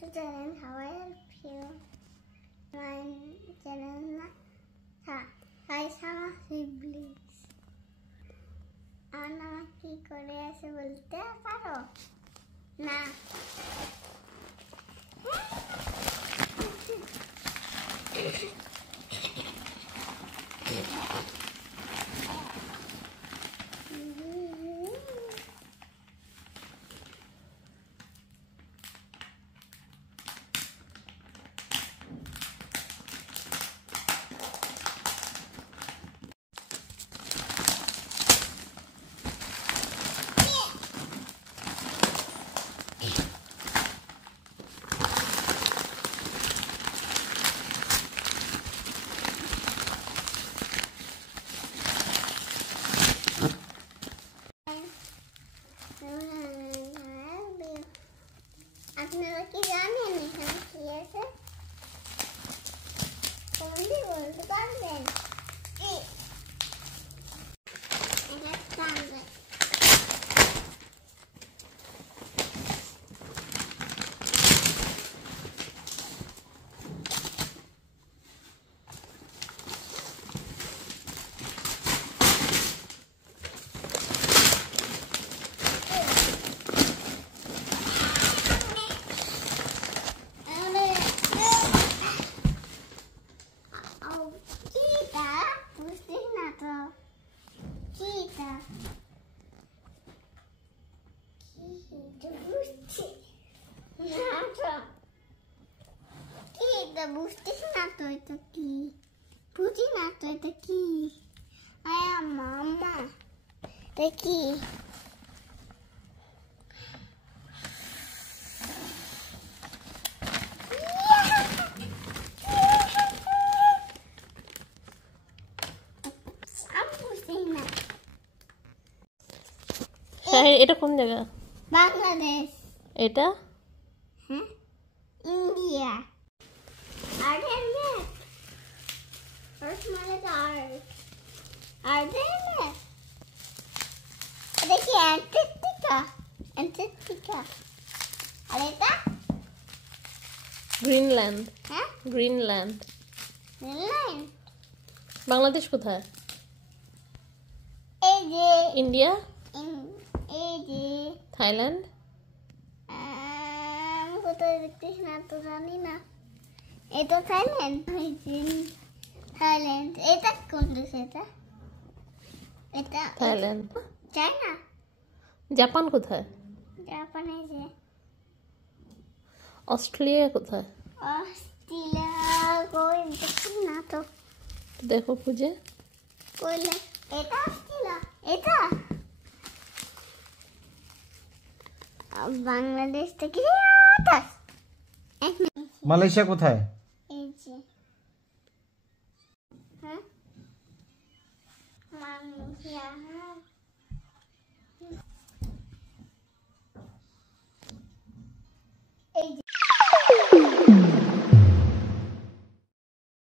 to channel how I help you. My channel Hi Sama siblings. Ana কি করে আছে বলতে পারো না আপনারা কি জানেন এখানে কি আছে কোনটি বলতে পারবেন এটা কাঁদে বুঝতেছ না তো এটা কি বুঝি না তো এটা কি আয়া মামা এটা কি এটা কোন জায়গা বাংলাদেশ এটা হ্যাঁ India Art and map. First one is art. Art and map. देखिए Antarctica. और এটা গ্রিনল্যান্ড হ্যাঁ গ্রিনল্যান্ড গ্রিনল্যান্ড বাংলাদেশ কোথায় এই যে ইন্ডিয়া এই যে থাইল্যান্ড কোথায় দেখতেছ না তো জানি না এটা থাইল্যান্ড থাইল্যান্ড এটা কোন দেশ এটা এটা থাইল্যান্ড চায়না জাপান কোথায় জাপানে যে অস্ট্রেলিয়া কোথায় অস্ট্রেলিয়া কই দেখছি না তো দেখো খুঁজে কইলে এটা অস্ট্রেলিয়া এটা বাংলাদেশ থেকে মালয়েশিয়া কোথায়